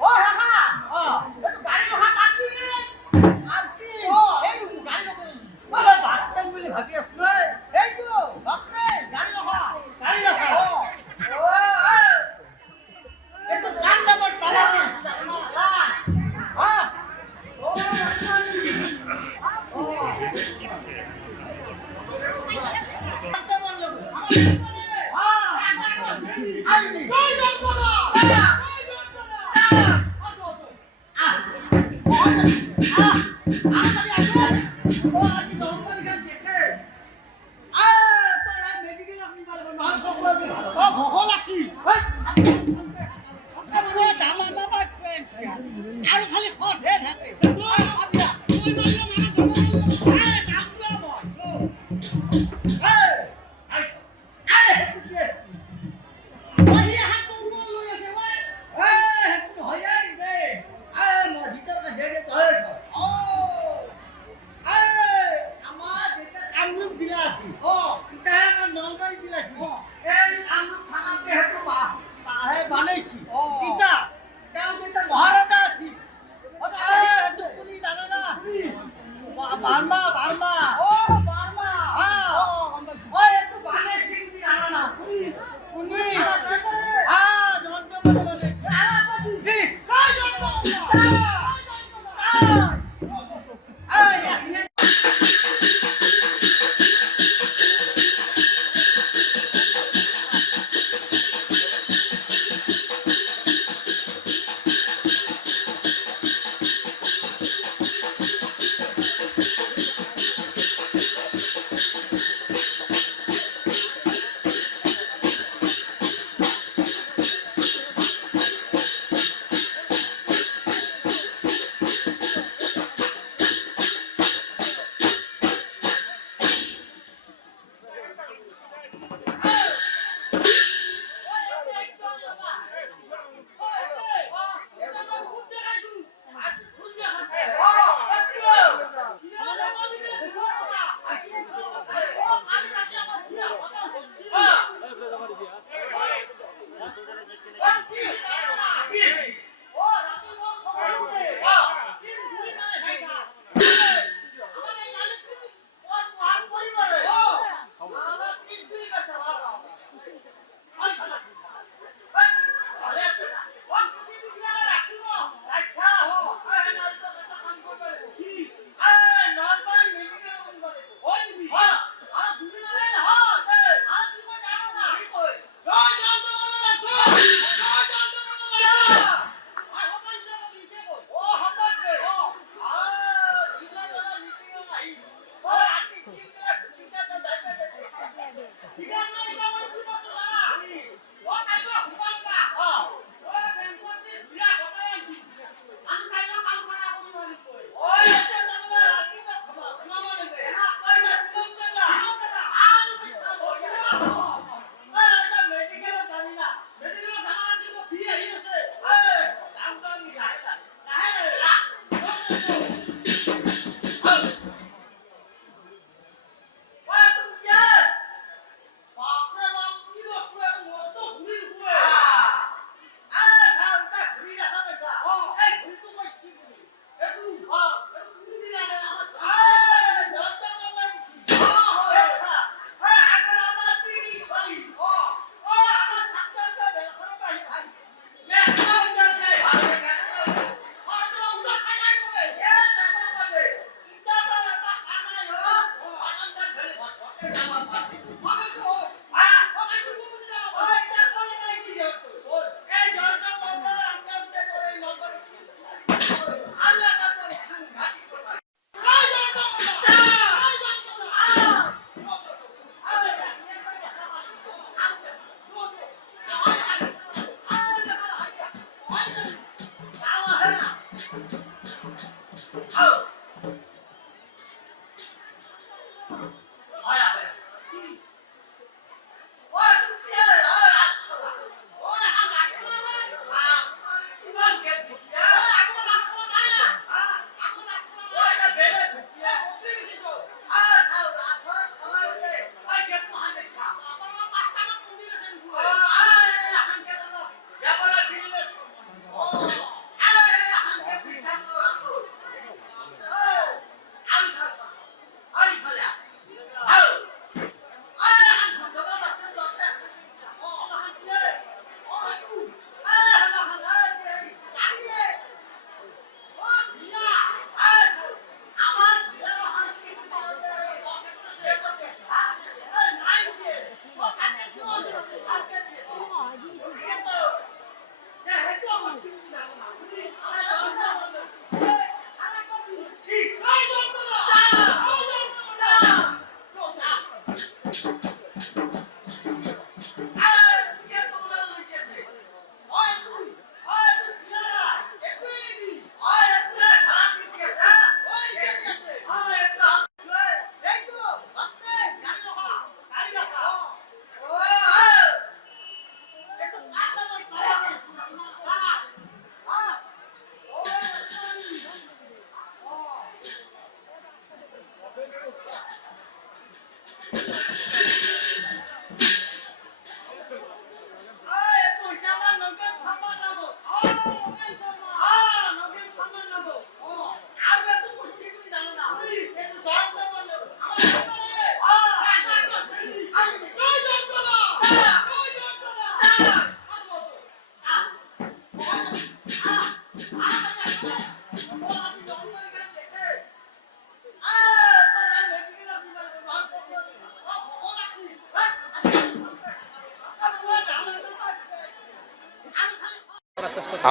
ও হা তো গাড়ি রহা কাটবি আর কি এই গাড়ি রহা বাবা বাস স্ট্যান্ড বলে ভাবি আসলো এই তো বাস স্ট্যান্ড গাড়ি রহা ও এই তো 4 নম্বর টালা দিস হ্যাঁ ও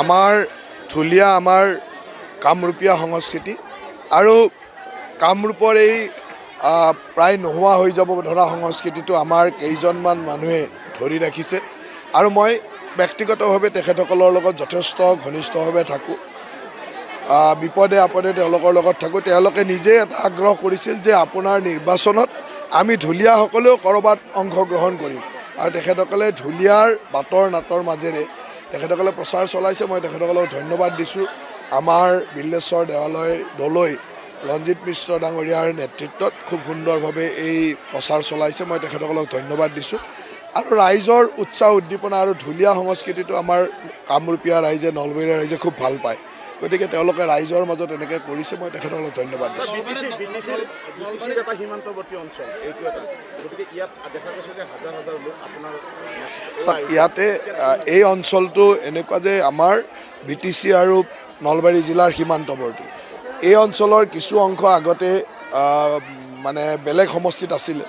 আমাৰ ঢুলীয়া আমাৰ কামৰূপীয়া সংস্কৃতি আৰু কামৰূপৰ এই প্ৰায় নোহোৱা হৈ যাব ধৰা সংস্কৃতিটো আমাৰ কেইজনমান মানুহে ধৰি ৰাখিছে আৰু মই ব্যক্তিগতভাৱে তেখেতসকলৰ লগত যথেষ্ট ঘনিষ্ঠভাৱে থাকোঁ। বিপদে আপদে তেওঁলোকৰ লগত থাকোঁ। তেওঁলোকে নিজে এটা আগ্ৰহ কৰিছিল যে আপোনাৰ নিৰ্বাচনত আমি ঢুলীয়াসকলেও ক'ৰবাত অংশগ্ৰহণ কৰিম আৰু তেখেতসকলে ঢুলীয়াৰ বাটৰ নাটৰ মাজেৰে তেখেতসকলে প্ৰচাৰ চলাইছে। মই তেখেতসকলক ধন্যবাদ দিছোঁ। আমাৰ বিল্লেশ্বৰ দেৱালয় দলৈ ৰঞ্জিত মিশ্ৰ ডাঙৰীয়াৰ নেতৃত্বত খুব সুন্দৰভাৱে এই প্ৰচাৰ চলাইছে। মই তেখেতসকলক ধন্যবাদ দিছোঁ আৰু ৰাইজৰ উৎসাহ উদ্দীপনা আৰু ঢুলীয়া সংস্কৃতিটো আমাৰ কামৰূপীয়া ৰাইজে নলবৰীয়া ৰাইজে খুব ভাল পায়। গতিকে তেওঁলোকে ৰাইজৰ মাজত এনেকৈ কৰিছে। মই তেখেতসকলক ধন্যবাদ দিছোঁ। ইয়াতে এই অঞ্চলটো এনেকুৱা যে আমাৰ BTC আৰু নলবাৰী জিলাৰ সীমান্তৱৰ্তী। এই অঞ্চলৰ কিছু অংশ আগতে মানে বেলেগ সমষ্টিত আছিলে,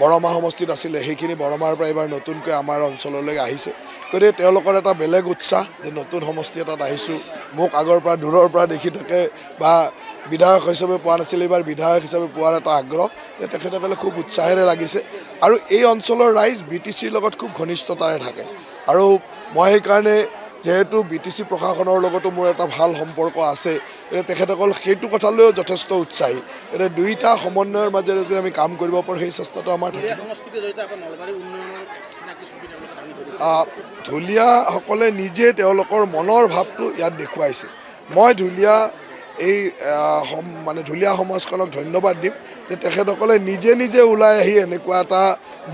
বৰমা সমষ্টিত আছিলে। সেইখিনি বৰমাৰ পৰা এইবাৰ নতুনকৈ আমাৰ অঞ্চললৈ আহিছে। গতিকে তেওঁলোকৰ এটা বেলেগ উৎসাহ যে নতুন সমষ্টি এটাত আহিছোঁ। মোক আগৰ পৰা দূৰৰ পৰা দেখি থাকে বা বিধায়ক হিচাপে পোৱা নাছিল, এইবাৰ বিধায়ক হিচাপে পোৱাৰ এটা আগ্ৰহ তেখেতসকলে খুব উৎসাহেৰে লাগিছে আৰু এই অঞ্চলৰ ৰাইজ BTCৰ লগত খুব ঘনিষ্ঠতাৰে থাকে আৰু মই সেইকাৰণে যেহেতু BTC প্ৰশাসনৰ লগতো মোৰ এটা ভাল সম্পৰ্ক আছে, তেখেতসকল সেইটো কথালৈও যথেষ্ট উৎসাহী। এতিয়া দুয়োটা সমন্বয়ৰ মাজেৰে যে আমি কাম কৰিব পাৰোঁ সেই চেষ্টাটো আমাৰ থাকিব। ঢুলীয়াসকলে নিজে তেওঁলোকৰ মনৰ ভাৱটো ইয়াত দেখুৱাইছে। মই ঢুলীয়া এই মানে ঢুলীয়া সমাজখনক ধন্যবাদ দিম যে তেখেতসকলে নিজে নিজে ওলাই আহি এনেকুৱা এটা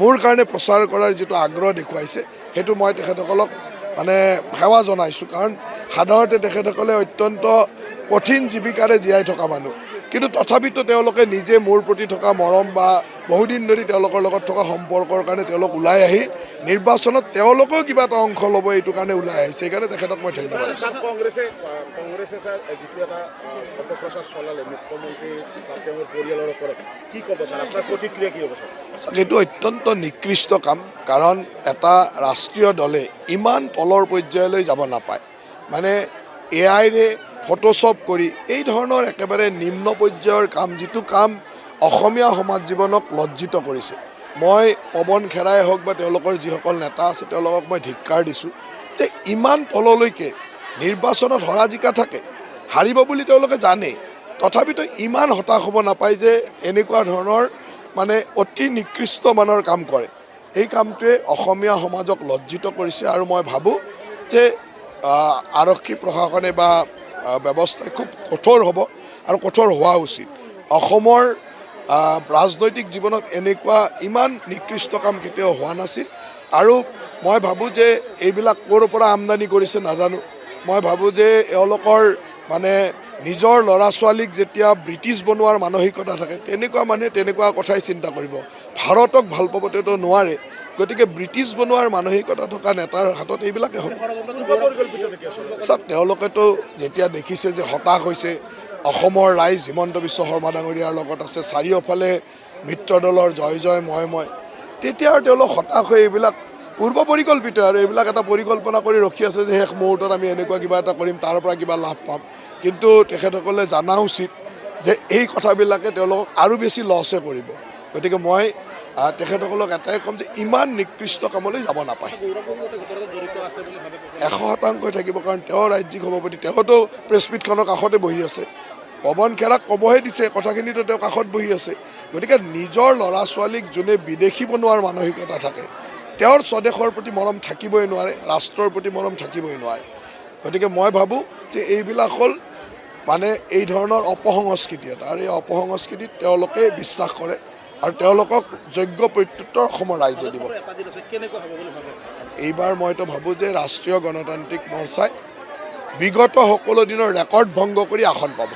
মোৰ কাৰণে প্ৰচাৰ কৰাৰ যিটো আগ্ৰহ দেখুৱাইছে সেইটো মই তেখেতসকলক মানে সেৱা জনাইছোঁ। কাৰণ সাধাৰণতে তেখেতসকলে অত্যন্ত কঠিন জীৱিকাৰে জীয়াই থকা মানুহ, কিন্তু তথাপিতো তেওঁলোকে নিজে মোৰ প্ৰতি থকা মৰম বা বহুদিন ধৰি তেওঁলোকৰ লগত থকা সম্পৰ্কৰ কাৰণে তেওঁলোক ওলাই আহি নিৰ্বাচনত তেওঁলোকেও কিবা এটা অংশ ল'ব এইটো কাৰণে ওলাই আহিছে। সেইকাৰণে তেখেতক মই ধন্যবাদ দিছোঁ। কংগ্ৰেছে যিটো এটা অপপ্ৰচাৰ চলালে মুখ্যমন্ত্ৰী বা তেওঁৰ পৰিয়ালৰ ওপৰত কি ক'ব ছাৰ, আপোনাৰ প্ৰতিক্ৰিয়া কি হ'ব ছাৰ? এইটো অত্যন্ত নিকৃষ্ট কাম, কাৰণ এটা ৰাষ্ট্ৰীয় দলে ইমান তলৰ পৰ্যায়লৈ যাব নাপায়। মানে AIৰে ফটোশ্বপ কৰি এই ধৰণৰ একেবাৰে নিম্ন পৰ্যায়ৰ কাম, যিটো কাম অসমীয়া সমাজ জীৱনক লজ্জিত কৰিছে। মই পৱন খেৰাই হওক বা তেওঁলোকৰ যিসকল নেতা আছে তেওঁলোকক মই ধিক্কাৰ দিছোঁ যে ইমান তললৈকে নিৰ্বাচনত হৰা জিকা থাকে, হাৰিব বুলি তেওঁলোকে জানে, তথাপিতো ইমান হতাশ হ'ব নাপায় যে এনেকুৱা ধৰণৰ মানে অতি নিকৃষ্ট মানৰ কাম কৰে। এই কামটোৱে অসমীয়া সমাজক লজ্জিত কৰিছে আৰু মই ভাবোঁ যে আৰক্ষী প্ৰশাসনে বা ব্যৱস্থাই খুব কঠোৰ হ'ব আৰু কঠোৰ হোৱা উচিত। অসমৰ ৰাজনৈতিক জীৱনত এনেকুৱা ইমান নিকৃষ্ট কাম কেতিয়াও হোৱা নাছিল আৰু মই ভাবোঁ যে এইবিলাক ক'ৰ পৰা আমদানি কৰিছে নাজানো, মই ভাবোঁ যে এওঁলোকৰ মানে নিজৰ ল'ৰা ছোৱালীক যেতিয়া ব্ৰিটিছ বনোৱাৰ মানসিকতা থাকে তেনেকুৱা মানুহে তেনেকুৱা কথাই চিন্তা কৰিব। ভাৰতক ভাল পাবতো নোৱাৰে, গতিকে ব্ৰিটিছ বনোৱাৰ মানসিকতা থকা নেতাৰ হাতত এইবিলাকে হ'ব। চাওক, তেওঁলোকেতো যেতিয়া দেখিছে যে হতাশ হৈছে, অসমৰ ৰাইজ হিমন্ত বিশ্ব শৰ্মা ডাঙৰীয়াৰ লগত আছে, চাৰিওফালে মিত্ৰ দলৰ জয় জয় মই, তেতিয়া আৰু তেওঁলোক হতাশ হৈ এইবিলাক পূৰ্ব পৰিকল্পিত আৰু এইবিলাক এটা পৰিকল্পনা কৰি ৰখি আছে যে শেষ মুহূৰ্তত আমি এনেকুৱা কিবা এটা কৰিম, তাৰ পৰা কিবা লাভ পাম। কিন্তু তেখেতসকলে জনা উচিত যে এই কথাবিলাকে তেওঁলোকক আৰু বেছি লছহে কৰিব। গতিকে মই তেখেতসকলক এটাই ক'ম যে ইমান নিকৃষ্ট কামলৈ যাব নাপায়। 100% থাকিব, কাৰণ তেওঁ ৰাজ্যিক সভাপতি, তেওঁতো প্ৰেছমিটখনৰ কাষতে বহি আছে। পৱন খেৰাক ক'বহে দিছে কথাখিনিতো তেওঁ কাষত বহি আছে। গতিকে নিজৰ ল'ৰা ছোৱালীক যোনে বিদেশী বনোৱাৰ মানসিকতা থাকে, তেওঁৰ স্বদেশৰ প্ৰতি মৰম থাকিবই নোৱাৰে, ৰাষ্ট্ৰৰ প্ৰতি মৰম থাকিবই নোৱাৰে। গতিকে মই ভাবোঁ যে এইবিলাক হ'ল মানে এই ধৰণৰ অপসংস্কৃতি এটা, আৰু এই অপসংস্কৃতিত তেওঁলোকে বিশ্বাস কৰে আৰু তেওঁলোকক যোগ্য প্ৰত্যুত্তৰ অসমৰ ৰাইজে দিব। এইবাৰ মইতো ভাবোঁ যে ৰাষ্ট্ৰীয় গণতান্ত্ৰিক মৰ্চাই বিগত সকলো দিনৰ ৰেকৰ্ড ভংগ কৰি আসন পাব।